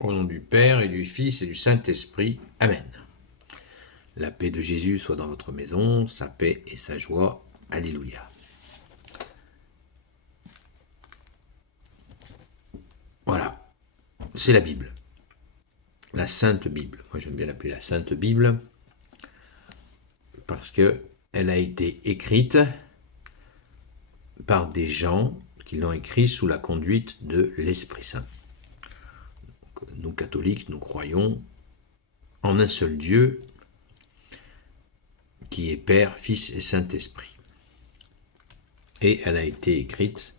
Au nom du Père et du Fils et du Saint-Esprit. Amen. La paix de Jésus soit dans votre maison, sa paix et sa joie. Alléluia. Voilà, c'est la Bible. La Sainte Bible. Moi j'aime bien l'appeler la Sainte Bible parce qu'elle a été écrite par des gens qui l'ont écrite sous la conduite de l'Esprit Saint. Nous catholiques, nous croyons en un seul Dieu qui est Père, Fils et Saint-Esprit. Et elle a été écrite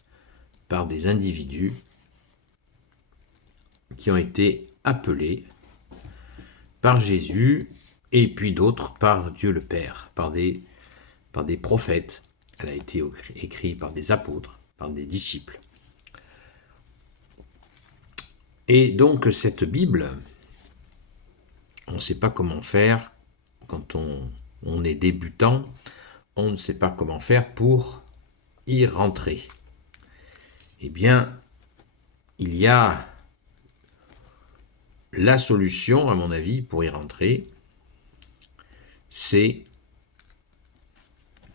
par des individus qui ont été appelés par Jésus et puis d'autres par Dieu le Père, par des prophètes. Elle a été écrite par des apôtres, par des disciples. Et donc cette Bible, on ne sait pas comment faire quand on est débutant, on ne sait pas comment faire pour y rentrer. Eh bien, il y a la solution, à mon avis, pour y rentrer, c'est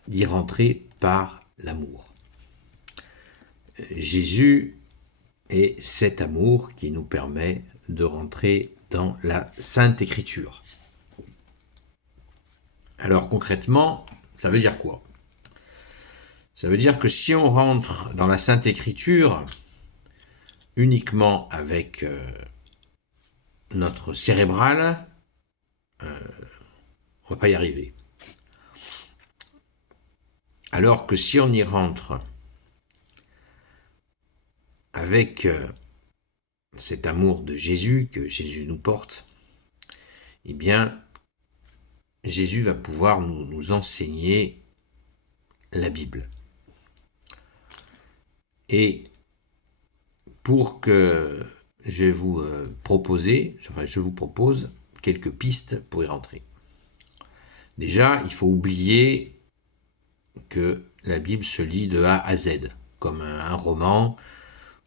d'y rentrer par l'amour. Jésus est cet amour qui nous permet de rentrer dans la Sainte Écriture. Alors concrètement, ça veut dire quoi? Ça veut dire que si on rentre dans la Sainte Écriture uniquement avec notre cérébral, on ne va pas y arriver. Alors que si on y rentre avec cet amour de Jésus que Jésus nous porte, eh bien, Jésus va pouvoir nous enseigner la Bible. Et pour que je vous propose quelques pistes pour y rentrer. Déjà, il faut oublier que la Bible se lit de A à Z, comme un roman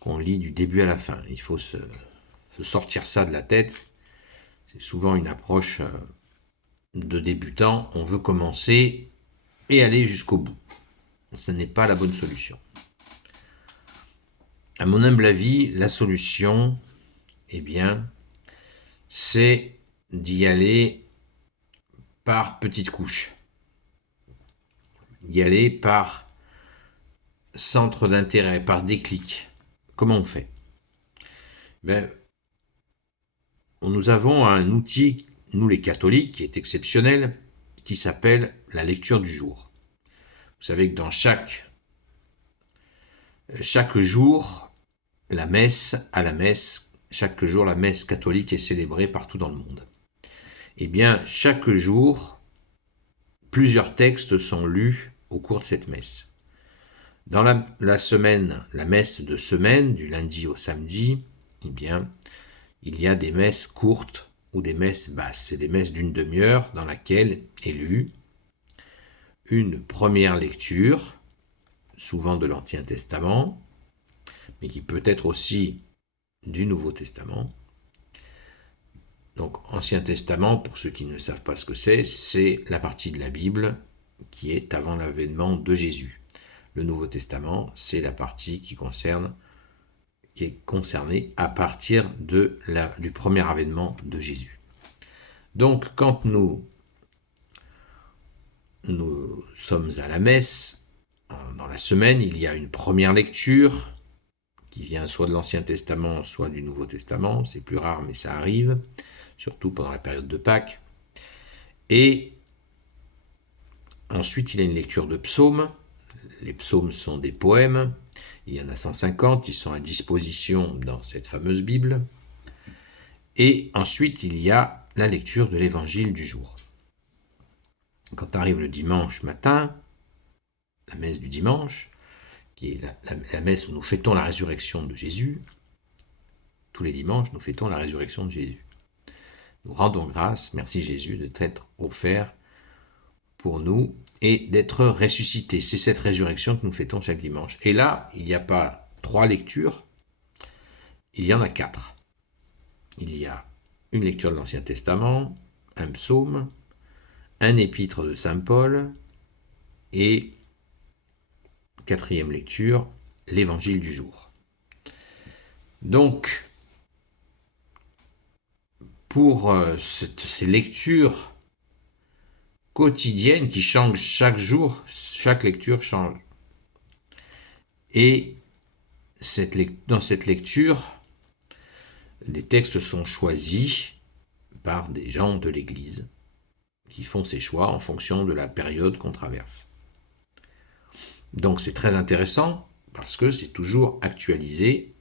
qu'on lit du début à la fin. Il faut se sortir ça de la tête. C'est souvent une approche de débutant. On veut commencer et aller jusqu'au bout. Ce n'est pas la bonne solution. À mon humble avis, la solution, eh bien, c'est d'y aller par petites couches. Y aller par centre d'intérêt, par déclic. Comment on fait? Nous avons un outil, nous les catholiques, qui est exceptionnel, qui s'appelle la lecture du jour. Vous savez que dans chaque jour, chaque jour la messe catholique est célébrée partout dans le monde. Eh bien, chaque jour, plusieurs textes sont lus au cours de cette messe. Dans la semaine, la messe de semaine, du lundi au samedi, eh bien, il y a des messes courtes ou des messes basses. C'est des messes d'une demi-heure dans laquelle est lue une première lecture, souvent de l'Ancien Testament, mais qui peut être aussi du Nouveau Testament. Donc, Ancien Testament, pour ceux qui ne savent pas ce que c'est la partie de la Bible qui est avant l'avènement de Jésus. Le Nouveau Testament, c'est la partie qui est concernée à partir du premier avènement de Jésus. Donc, quand nous sommes à la messe, dans la semaine, il y a une première lecture qui vient soit de l'Ancien Testament, soit du Nouveau Testament. C'est plus rare, mais ça arrive, surtout pendant la période de Pâques. Et ensuite, il y a une lecture de psaumes. Les psaumes sont des poèmes. Il y en a 150 qui sont à disposition dans cette fameuse Bible. Et ensuite, il y a la lecture de l'évangile du jour. Quand arrive le dimanche matin, la messe du dimanche, qui est la messe où nous fêtons la résurrection de Jésus, tous les dimanches, nous fêtons la résurrection de Jésus. Nous rendons grâce, merci Jésus, de t'être offert pour nous et d'être ressuscité. C'est cette résurrection que nous fêtons chaque dimanche. Et là, il n'y a pas 3 lectures, il y en a 4. il y a une lecture de l'Ancien Testament, un psaume, un épître de Saint Paul et, quatrième lecture, l'évangile du jour. Donc, pour ces lectures quotidiennes qui changent chaque jour, chaque lecture change. Et dans cette lecture, les textes sont choisis par des gens de l'Église qui font ces choix en fonction de la période qu'on traverse. Donc c'est très intéressant parce que c'est toujours actualisé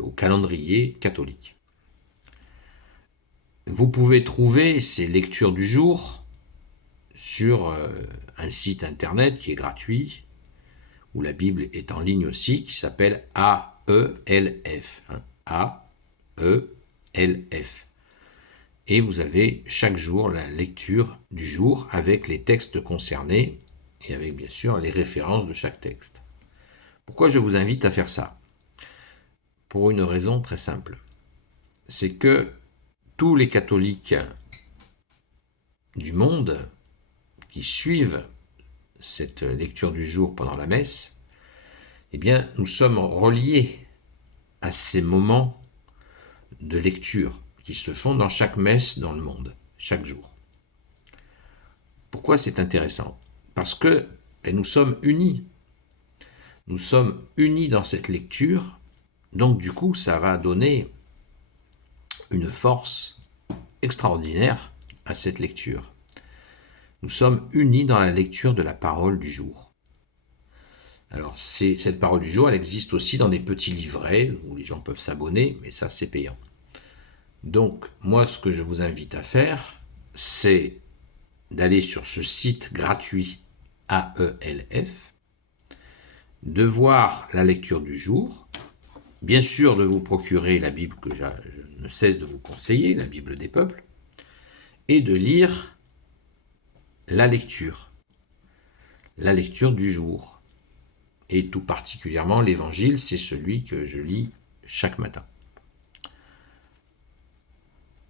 au calendrier catholique. Vous pouvez trouver ces lectures du jour sur un site internet qui est gratuit, où la Bible est en ligne aussi, qui s'appelle AELF. AELF. Et vous avez chaque jour la lecture du jour avec les textes concernés et avec bien sûr les références de chaque texte. Pourquoi je vous invite à faire ça ? Pour une raison très simple. C'est que tous les catholiques du monde qui suivent cette lecture du jour pendant la messe, eh bien, nous sommes reliés à ces moments de lecture qui se font dans chaque messe dans le monde, chaque jour. Pourquoi c'est intéressant ? Parce que nous sommes unis. Nous sommes unis dans cette lecture, donc du coup, ça va donner une force extraordinaire à cette lecture. Nous sommes unis dans la lecture de la parole du jour. Alors, cette parole du jour, elle existe aussi dans des petits livrets où les gens peuvent s'abonner, mais ça, c'est payant. Donc, moi, ce que je vous invite à faire, c'est d'aller sur ce site gratuit AELF, de voir la lecture du jour, bien sûr de vous procurer la Bible que je ne cesse de vous conseiller, la Bible des peuples, et de lire la lecture du jour. Et tout particulièrement, l'évangile, c'est celui que je lis chaque matin.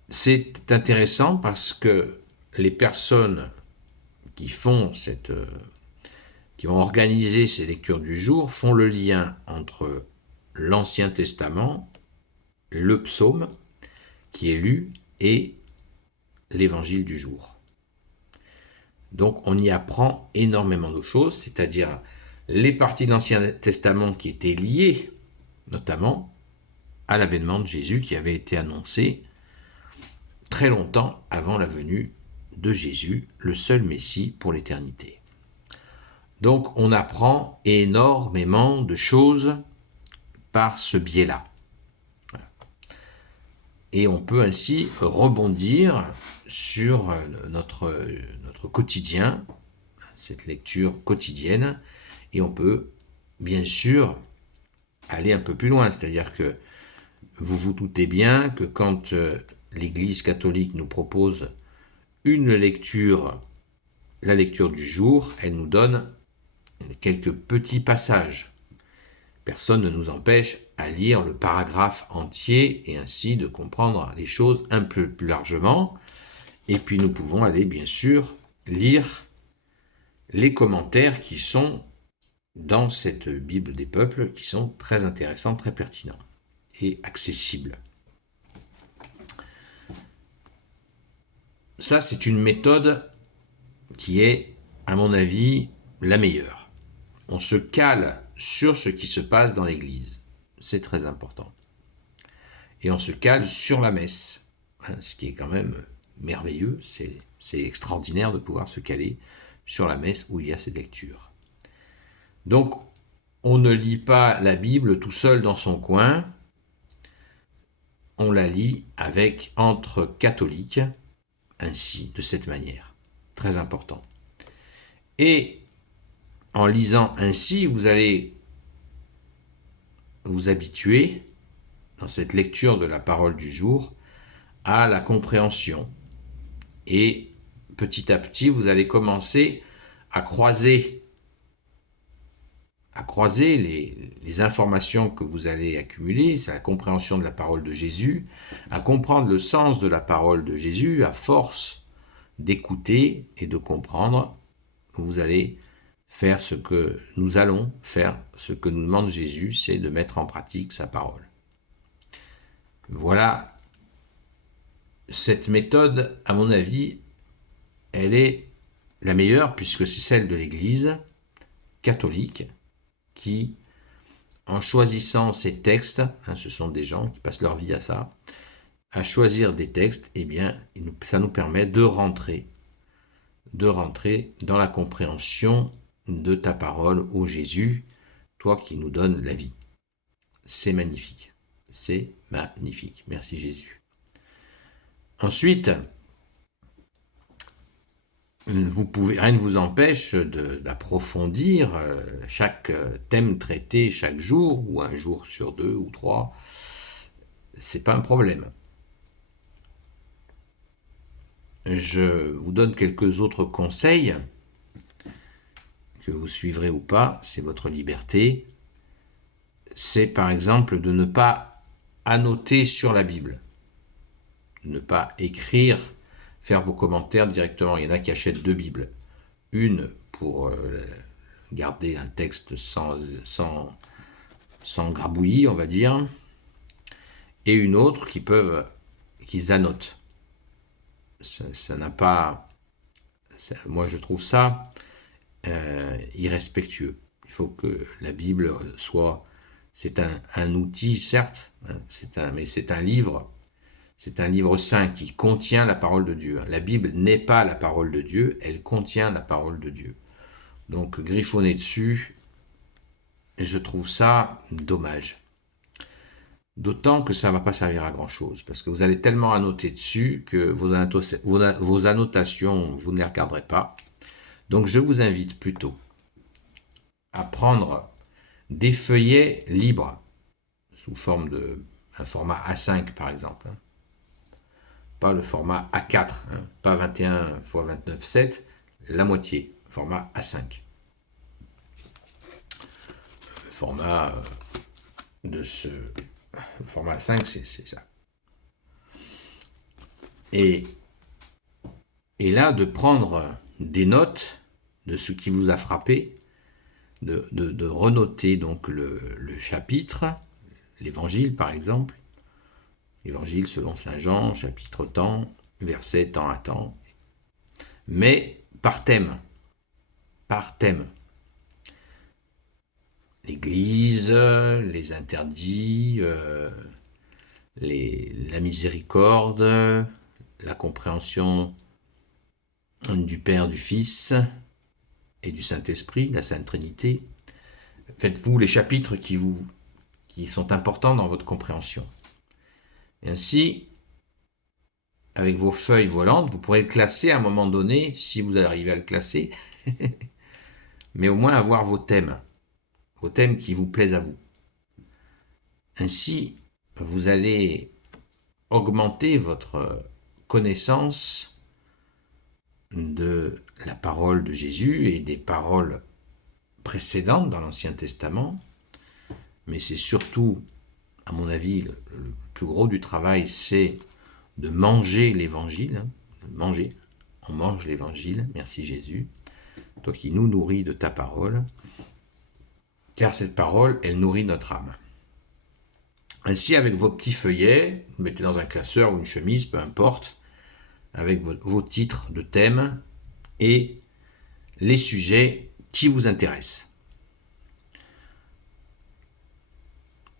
C'est intéressant parce que les personnes qui ont organisé ces lectures du jour font le lien entre l'Ancien Testament, le psaume qui est lu et l'évangile du jour. Donc on y apprend énormément de choses, c'est-à-dire les parties de l'Ancien Testament qui étaient liées notamment à l'avènement de Jésus qui avait été annoncé très longtemps avant la venue de Jésus, le seul Messie pour l'éternité. Donc on apprend énormément de choses par ce biais-là. Et on peut ainsi rebondir sur notre quotidien, cette lecture quotidienne, et on peut bien sûr aller un peu plus loin, c'est-à-dire que vous vous doutez bien que quand l'Église catholique nous propose une lecture, la lecture du jour, elle nous donne quelques petits passages. Personne ne nous empêche à lire le paragraphe entier et ainsi de comprendre les choses un peu plus largement. Et puis nous pouvons aller bien sûr lire les commentaires qui sont dans cette Bible des peuples, qui sont très intéressants, très pertinents et accessibles. Ça, c'est une méthode qui est, à mon avis, la meilleure. On se cale sur ce qui se passe dans l'Église. C'est très important. Et on se cale sur la messe, ce qui est quand même merveilleux. C'est extraordinaire de pouvoir se caler sur la messe où il y a cette lecture. Donc, on ne lit pas la Bible tout seul dans son coin. On la lit entre catholiques, ainsi, de cette manière. Très important. Et en lisant ainsi, vous allez vous habituer, dans cette lecture de la parole du jour, à la compréhension. Et petit à petit, vous allez commencer à croiser à croiser les informations que vous allez accumuler, c'est la compréhension de la parole de Jésus, à comprendre le sens de la parole de Jésus, à force d'écouter et de comprendre, vous allez faire ce que nous allons faire, ce que nous demande Jésus, c'est de mettre en pratique sa parole. Voilà, cette méthode, à mon avis, elle est la meilleure puisque c'est celle de l'Église catholique qui, en choisissant ces textes, ce sont des gens qui passent leur vie à ça, à choisir des textes, eh bien, ça nous permet de rentrer dans la compréhension de ta parole, ô Jésus, toi qui nous donnes la vie. C'est magnifique. C'est magnifique. Merci Jésus. Ensuite, rien ne vous empêche d'approfondir chaque thème traité chaque jour, ou un jour sur 2 ou 3. C'est pas un problème. Je vous donne quelques autres conseils que vous suivrez ou pas, c'est votre liberté. C'est par exemple de ne pas annoter sur la Bible, de ne pas écrire, faire vos commentaires directement. Il y en a qui achètent 2 Bibles, une pour garder un texte sans grabouillis, on va dire, et une autre qu'ils annotent. Ça n'a pas... moi, je trouve ça irrespectueux. Il faut que la Bible soit... C'est un outil, certes, mais c'est un livre saint qui contient la parole de Dieu. La Bible n'est pas la parole de Dieu, elle contient la parole de Dieu. Donc, griffonner dessus, je trouve ça dommage. D'autant que ça ne va pas servir à grand-chose, parce que vous allez tellement annoter dessus que vos annotations, vous ne les regarderez pas. Donc je vous invite plutôt à prendre des feuillets libres, sous forme un format A5 par exemple. Pas le format A4, pas 21 x 29,7, la moitié, format A5. Le format le format 5, c'est ça. Et là, de prendre des notes de ce qui vous a frappé, de renoter donc le chapitre, l'évangile par exemple, l'évangile selon Saint Jean, chapitre tant, verset tant à tant, mais par thème. L'Église, les interdits, la miséricorde, la compréhension du Père, du Fils et du Saint-Esprit, la Sainte Trinité. Faites-vous les chapitres qui sont importants dans votre compréhension. Et ainsi, avec vos feuilles volantes, vous pourrez le classer à un moment donné, si vous arrivez à le classer, mais au moins avoir vos thèmes qui vous plaisent à vous. Ainsi, vous allez augmenter votre connaissance de la parole de Jésus et des paroles précédentes dans l'Ancien Testament, mais c'est surtout, à mon avis, le plus gros du travail, c'est de manger l'Évangile, on mange l'Évangile, merci Jésus, toi qui nous nourris de ta parole, car cette parole, elle nourrit notre âme. Ainsi, avec vos petits feuillets, vous mettez dans un classeur ou une chemise, peu importe, avec vos titres de thèmes et les sujets qui vous intéressent.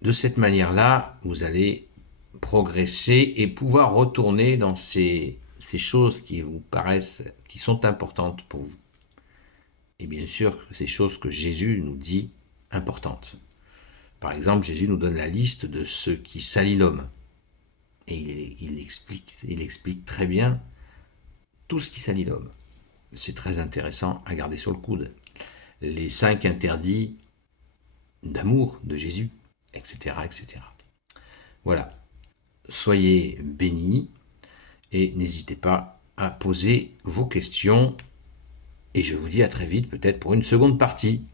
De cette manière-là, vous allez progresser et pouvoir retourner dans ces choses qui vous paraissent, qui sont importantes pour vous. Et bien sûr, ces choses que Jésus nous dit importantes. Par exemple, Jésus nous donne la liste de ce qui salit l'homme. Et il explique très bien tout ce qui salit l'homme. C'est très intéressant à garder sur le coude. Les 5 interdits d'amour de Jésus, etc., etc. Voilà. Soyez bénis et n'hésitez pas à poser vos questions. Et je vous dis à très vite, peut-être pour une seconde partie.